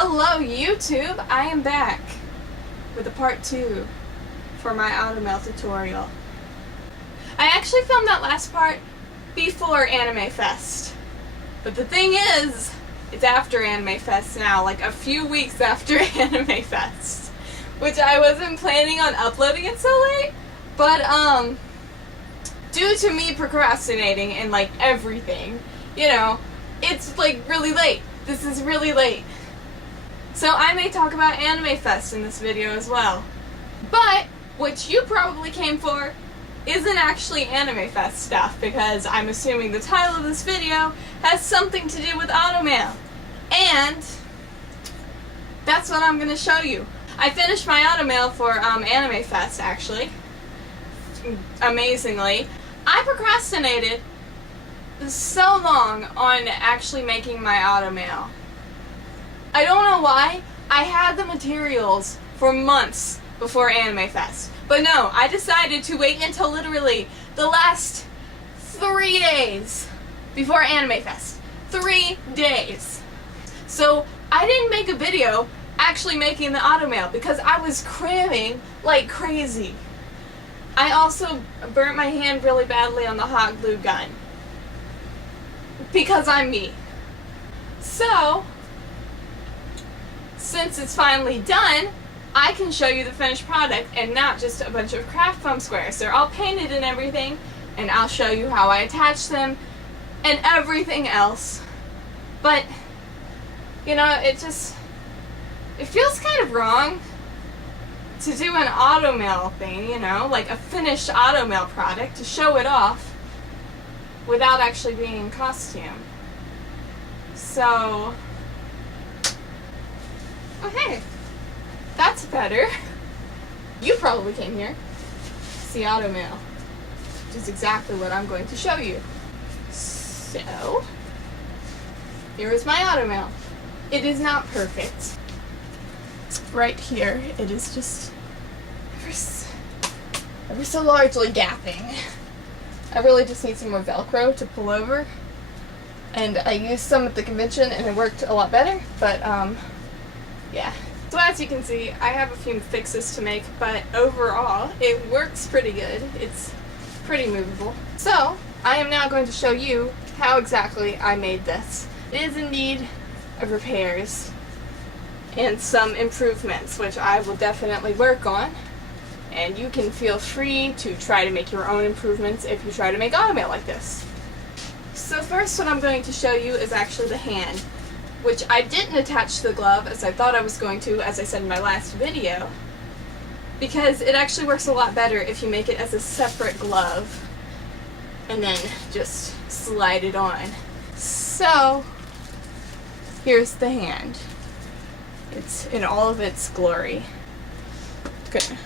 Hello YouTube! I am back with a part 2 for my Automail tutorial. I actually filmed that last part before AnimeFest. But the thing is, it's after AnimeFest now, like a few weeks after AnimeFest. Which I wasn't planning on uploading it so late, but due to me procrastinating and like everything, you know, it's like really late. This is really late. So I may talk about AnimeFest in this video as well. But what you probably came for isn't actually AnimeFest stuff, because I'm assuming the title of this video has something to do with Automail. And that's what I'm going to show you. I finished my Automail for AnimeFest, actually. Amazingly. I procrastinated so long on actually making my Automail. I don't know why. I had the materials for months before AnimeFest. But no, I decided to wait until literally the last 3 days before AnimeFest. 3 days. So I didn't make a video actually making the Automail because I was cramming like crazy. I also burnt my hand really badly on the hot glue gun. Because I'm me. So, since it's finally done, I can show you the finished product and not just a bunch of craft foam squares. They're all painted and everything, and I'll show you how I attach them and everything else. But, you know, it feels kind of wrong to do an Automail thing, you know, like a finished Automail product, to show it off without actually being in costume. So, okay, that's better. You probably came here to see Automail, which is exactly what I'm going to show you. So, here is my Automail. It is not perfect. Right here, it is just ever so largely gapping. I really just need some more Velcro to pull over. And I used some at the convention and it worked a lot better, but yeah. So as you can see, I have a few fixes to make, but overall, it works pretty good. It's pretty movable. So, I am now going to show you how exactly I made this. It is in need of repairs and some improvements, which I will definitely work on. And you can feel free to try to make your own improvements if you try to make Automail like this. So first, what I'm going to show you is actually the hand, which I didn't attach to the glove as I thought I was going to, as I said in my last video, because it actually works a lot better if you make it as a separate glove and then just slide it on. So here's the hand. It's in all of its glory. Good.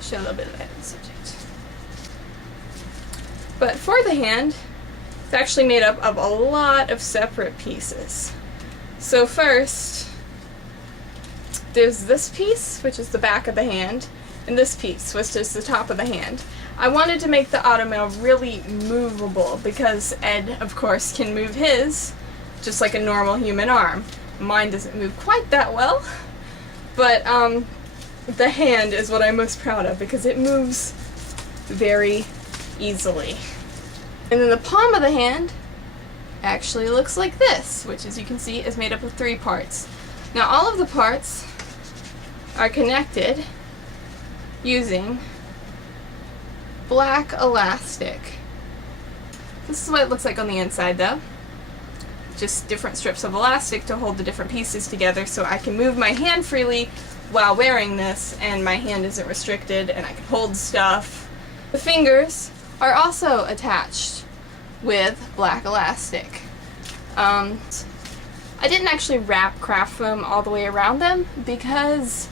Show a little bit of that in the subject. But for the hand, it's actually made up of a lot of separate pieces. So first, there's this piece, which is the back of the hand, and this piece, which is the top of the hand. I wanted to make the Automail really movable because Ed, of course, can move his just like a normal human arm. Mine doesn't move quite that well, but the hand is what I'm most proud of because it moves very easily. And then the palm of the hand actually looks like this, which, as you can see, is made up of 3 parts. Now all of the parts are connected using black elastic. This is what it looks like on the inside, though. Just different strips of elastic to hold the different pieces together so I can move my hand freely while wearing this and my hand isn't restricted and I can hold stuff. The fingers are also attached with black elastic. I didn't actually wrap craft foam all the way around them because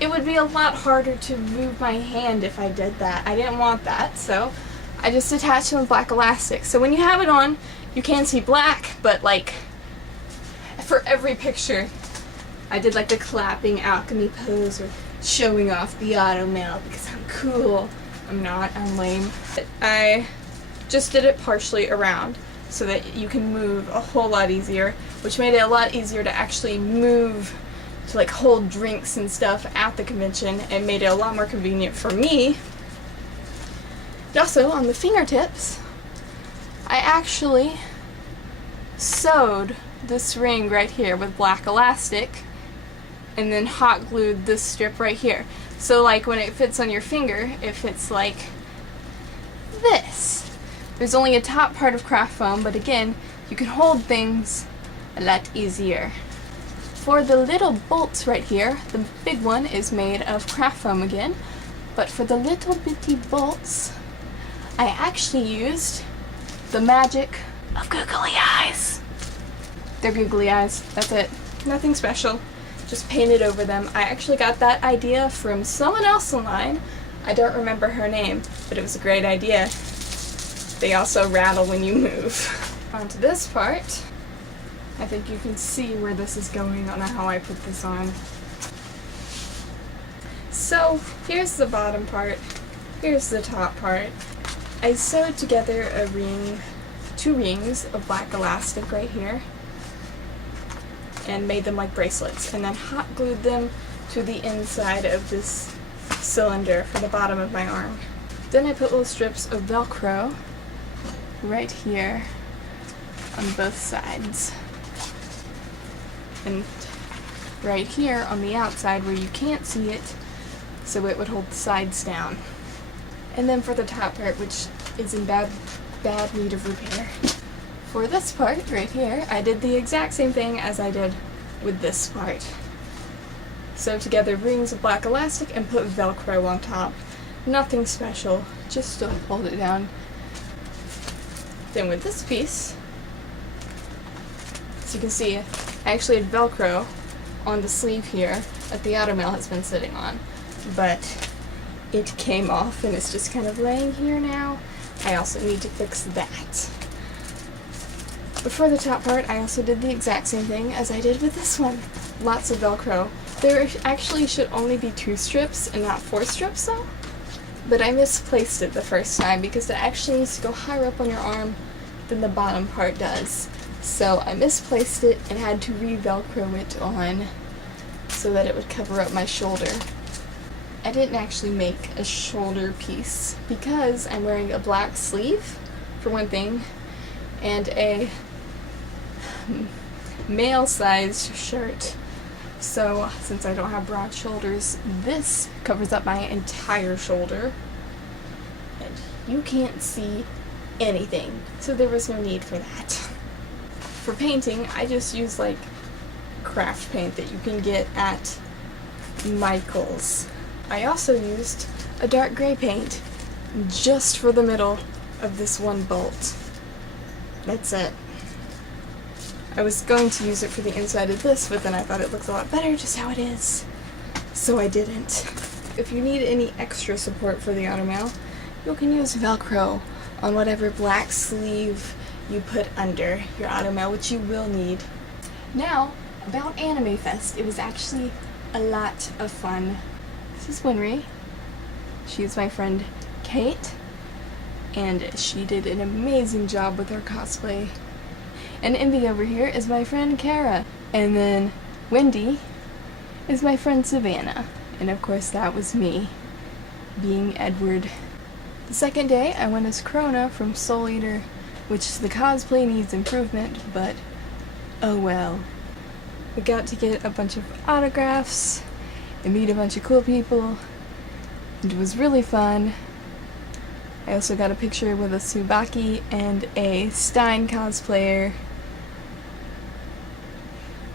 it would be a lot harder to move my hand if I did that. I didn't want that, so I just attached them with black elastic. So when you have it on, you can see black, but like for every picture, I did like the clapping alchemy pose or showing off the Automail because I'm cool. I'm not, I'm lame. I just did it partially around so that you can move a whole lot easier which made it a lot easier to actually move, to like hold drinks and stuff at the convention, and made it a lot more convenient for me. And also, on the fingertips, I actually sewed this ring right here with black elastic and then hot glued this strip right here. So like when it fits on your finger, it fits like this. There's only a top part of craft foam, but again, you can hold things a lot easier. For the little bolts right here, the big one is made of craft foam again, but for the little bitty bolts, I actually used the magic of googly eyes. They're googly eyes, that's it. Nothing special, just painted over them. I actually got that idea from someone else online. I don't remember her name, but it was a great idea. They also rattle when you move. Onto this part. I think you can see where this is going on how I put this on. So, here's the bottom part. Here's the top part. I sewed together a ring, 2 rings of black elastic right here, and made them like bracelets, and then hot glued them to the inside of this cylinder for the bottom of my arm. Then I put little strips of Velcro right here on both sides, and right here on the outside where you can't see it, so it would hold the sides down. And then for the top part, which is in bad need of repair, for this part right here, I did the exact same thing as I did with this part. Sew together rings of black elastic and put Velcro on top. Nothing special, just to hold it down. Then with this piece, as you can see, I actually had Velcro on the sleeve here that the Automail has been sitting on, but it came off and it's just kind of laying here now. I also need to fix that. But for the top part, I also did the exact same thing as I did with this one. Lots of Velcro. There actually should only be 2 strips and not 4 strips though. But I misplaced it the first time because it actually needs to go higher up on your arm than the bottom part does. So I misplaced it and had to re-Velcro it on so that it would cover up my shoulder. I didn't actually make a shoulder piece because I'm wearing a black sleeve, for one thing, and a male-sized shirt. So, since I don't have broad shoulders, this covers up my entire shoulder, and you can't see anything, so there was no need for that. For painting, I just use like craft paint that you can get at Michael's. I also used a dark gray paint just for the middle of this one bolt. That's it. I was going to use it for the inside of this, but then I thought it looked a lot better just how it is, so I didn't. If you need any extra support for the Automail, you can use Velcro on whatever black sleeve you put under your Automail, which you will need. Now, about AnimeFest, it was actually a lot of fun. This is Winry. She's my friend Kate, and she did an amazing job with her cosplay. And Envy over here is my friend Kara, and then Wendy is my friend Savannah, and of course that was me, being Edward. The second day I went as Crona from Soul Eater, which the cosplay needs improvement, but oh well. We got to get a bunch of autographs and meet a bunch of cool people, and it was really fun. I also got a picture with a Tsubaki and a Stein cosplayer.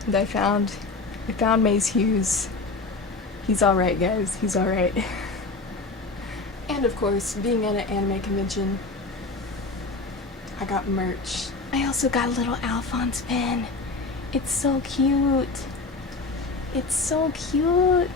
And I found Maze Hughes. He's alright, guys. He's alright. And of course, being at an anime convention, I got merch. I also got a little Alphonse pin. It's so cute. It's so cute.